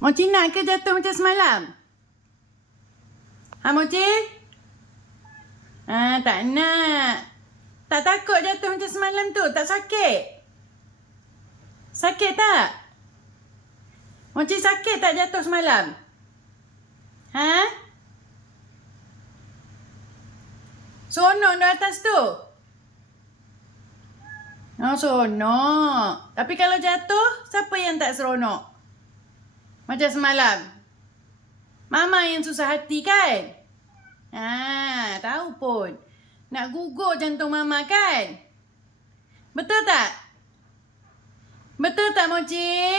Mochi nak ke jatuh macam semalam? Ha, Mochi? Tak nak. Tak takut jatuh macam semalam tu? Tak sakit? Sakit tak? Mochi sakit tak jatuh semalam? Ha? Seronok di atas tu? Oh, seronok. Tapi kalau jatuh, siapa yang tak seronok? Macam semalam. Mama yang susah hati kan? Tahu pun. Nak gugur jantung Mama kan? Betul tak? Betul tak, Mochi?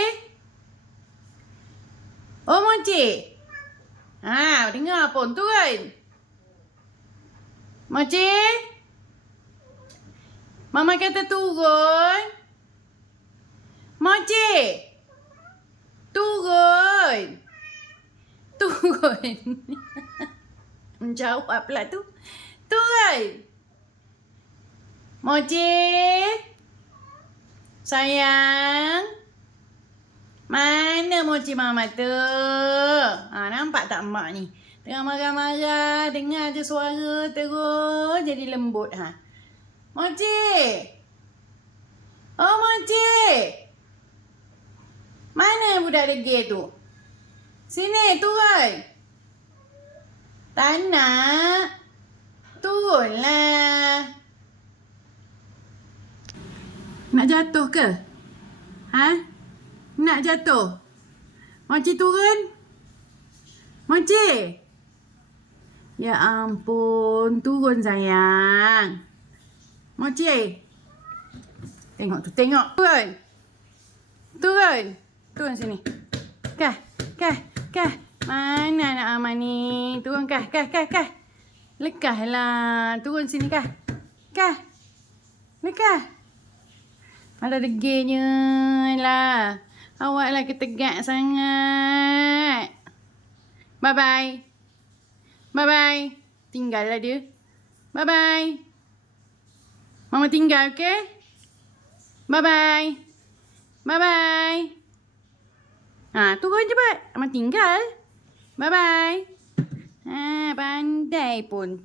Oh, Mochi. Dengar pun turun. Mochi? Mama kata turun. Mochi? Turun. Turun. Menjawab pula tu. Turun. Mochi? Sayang? Mana Mochi Mama tu? Nampak tak mak ni? Tengah marah-marah. Dengar je suara terus jadi lembut. Mochi? Oh, Mochi? Mana budak degil tu? Sini, turun. Tak nak. Turunlah. Nak jatuh ke? Nak jatuh? Mochi turun? Mochi? Ya ampun, turun sayang. Mochi? Tengok tu, tengok. Turun. Turun. Turun sini. Kah. Mana anak Aman ni? Turun kah. Lekahlah. Turun sini kah. Lekah. Alah degilnya lah. Awaklah ketegak sangat. Bye-bye. Bye-bye. Tinggallah dia. Bye-bye. Mama tinggal, okey? Bye-bye. Bye-bye. Turun cepat. Mama tinggal. Bye-bye. Pandai pun.